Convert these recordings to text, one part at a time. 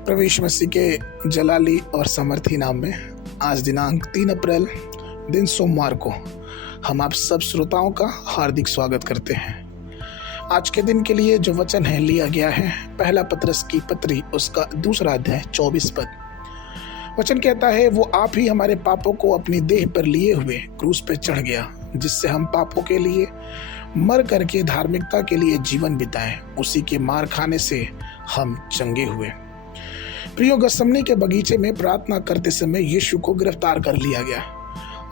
प्रभु यीशु मसीह के जलाली और समर्थी नाम में आज दिनांक 3 अप्रैल दिन सोमवार को हम आप सब श्रोताओं का हार्दिक स्वागत करते हैं। आज के दिन के लिए जो वचन है लिया गया है पहला पतरस की पत्री उसका 2 अध्याय 24 पद। वचन कहता है, वो आप ही हमारे पापों को अपनी देह पर लिए हुए क्रूस पे चढ़ गया, जिससे हम पापों के लिए मर करके धार्मिकता के लिए जीवन बिताएं। उसी के मार खाने से हम चंगे हुए। प्रियो, गसमनी के बगीचे में प्रार्थना करते समय यीशु को गिरफ्तार कर लिया गया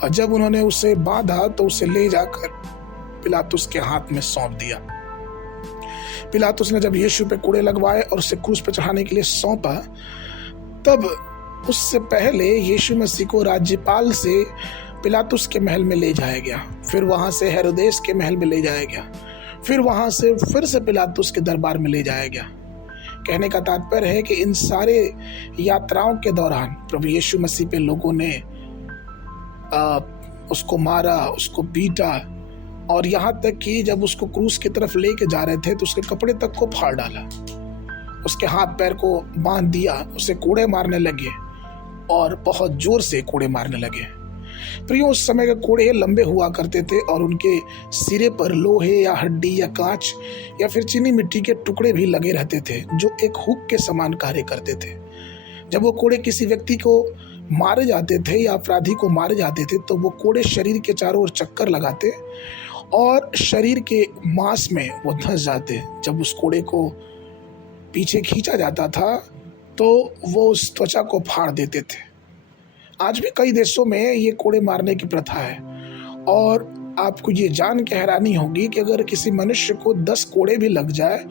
और जब उन्होंने उसे बांधा तो उसे ले जाकर पिलातुस के हाथ में सौंप दिया। पिलातुस ने जब यीशु पे कोड़े लगवाए और उसे क्रूस पे चढ़ाने के लिए सौंपा, तब उससे पहले यीशु मसीह को राज्यपाल से पिलातुस के महल में ले जाया गया, फिर वहां से हेरोदेस के महल में ले जाया गया, फिर वहां से फिर से पिलातुस के दरबार में ले जाया गया। कहने का तात्पर्य है कि इन सारे यात्राओं के दौरान प्रभु यीशु मसीह पे लोगों ने उसको मारा, उसको पीटा और यहाँ तक कि जब उसको क्रूस की तरफ लेके जा रहे थे तो उसके कपड़े तक को फाड़ डाला, उसके हाथ पैर को बांध दिया, उसे कोड़े मारने लगे और बहुत जोर से कोड़े मारने लगे। प्रियो, उस समय के कोड़े लंबे हुआ करते थे और उनके सिरे पर लोहे या हड्डी या कांच या फिर चीनी मिट्टी के टुकड़े भी लगे रहते थे जो एक हुक के समान कार्य करते थे। जब वो कोड़े किसी व्यक्ति को मारे जाते थे या अपराधी को मारे जाते थे तो वो कोड़े शरीर के चारों ओर चक्कर लगाते और शरीर के मांस में वो धंस जाते। जब उस कोड़े को पीछे खींचा जाता था तो वो उस त्वचा को फाड़ देते थे। आज भी कई देशों में ये कोड़े मारने की प्रथा है और आपको ये जान के हैरानी होगी कि अगर किसी मनुष्य को 10 कोड़े भी लग जाए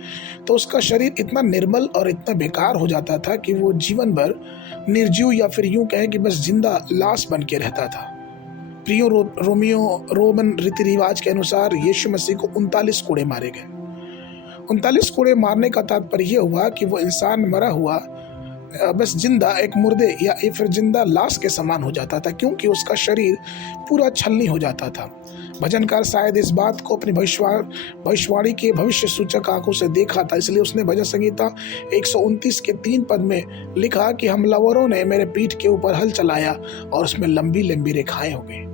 तो उसका शरीर इतना निर्मल और इतना बेकार हो जाता था कि वो जीवन भर निर्जीव या फिर यूं कहें कि बस जिंदा लाश बन के रहता था। प्रियो, रोमन रीति रिवाज के अनुसार यीशु मसीह को 39 कोड़े मारे गए। 39 कोड़े मारने का तात्पर्य यह हुआ कि वो इंसान मरा हुआ बस जिंदा एक मुर्दे या फिर जिंदा लाश के समान हो जाता था, क्योंकि उसका शरीर पूरा छलनी हो जाता था। भजनकार शायद इस बात को अपनी भविष्यवाणी के भविष्य सूचक आंखों से देखा था, इसलिए उसने भजन संहिता 129 के 3 पद में लिखा कि हमलावरों ने मेरे पीठ के ऊपर हल चलाया और उसमें लंबी लंबी रेखाएं हो गई।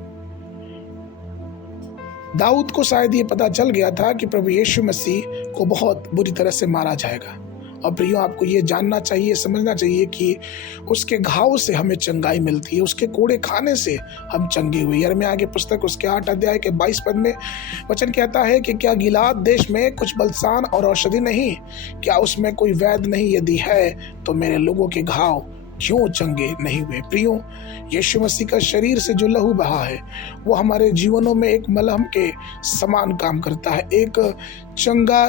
दाऊद को शायद ये पता चल गया था कि प्रभु यीशु मसीह को बहुत बुरी तरह से मारा जाएगा। और प्रियो, आपको ये जानना चाहिए, समझना चाहिए कि उसके घाव से हमें चंगाई मिलती है, उसके कोड़े खाने से हम चंगे हुए। यिर्मयाह की पुस्तक उसके 8 अध्याय के 22 पद में वचन कहता है कि क्या गिलाद देश में कुछ बलसान और औषधि नहीं? क्या उसमें कोई वैद्य नहीं? यदि है तो मेरे लोगों के घाव क्यों चंगे नहीं हुए? प्रियो, यीशु मसीह का शरीर से जो लहू बहा है वो हमारे जीवनों में एक मलहम के समान काम करता है, एक चंगा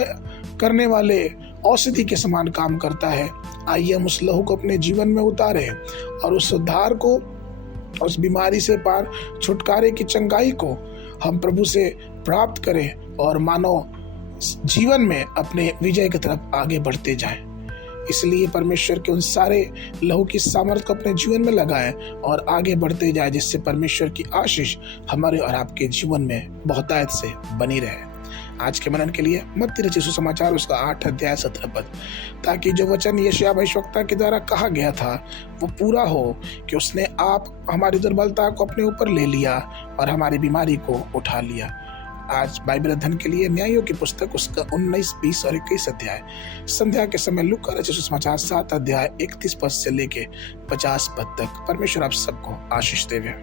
करने वाले औषधि के समान काम करता है। आइए हम उस लहू को अपने जीवन में उतारें और उस उद्धार को, उस बीमारी से पार छुटकारे की चंगाई को हम प्रभु से प्राप्त करें और मानव जीवन में अपने विजय की तरफ आगे बढ़ते जाएं। इसलिए परमेश्वर के उन सारे लहू की सामर्थ्य को अपने जीवन में लगाएं और आगे बढ़ते जाएं, जिससे परमेश्वर की आशीष हमारे और आपके जीवन में बहुतायत से बनी रहे। आज के मनन के लिए मत्ती रचित सुसमाचार उसका 8 अध्याय 17 पद, ताकि जो वचन यशायाह भविष्यवक्ता के द्वारा कहा गया था वो पूरा हो कि उसने आप हमारी दुर्बलता को अपने ऊपर ले लिया और हमारी बीमारी को उठा लिया। आज बाइबल अध्ययन के लिए न्यायों की पुस्तक उसका 19, 20 और 21 अध्याय, संध्या के समय लूका रचित सुसमाचार 7 अध्याय 31 पद से लेके 50 पद तक। परमेश्वर आप सबको आशीष देवे।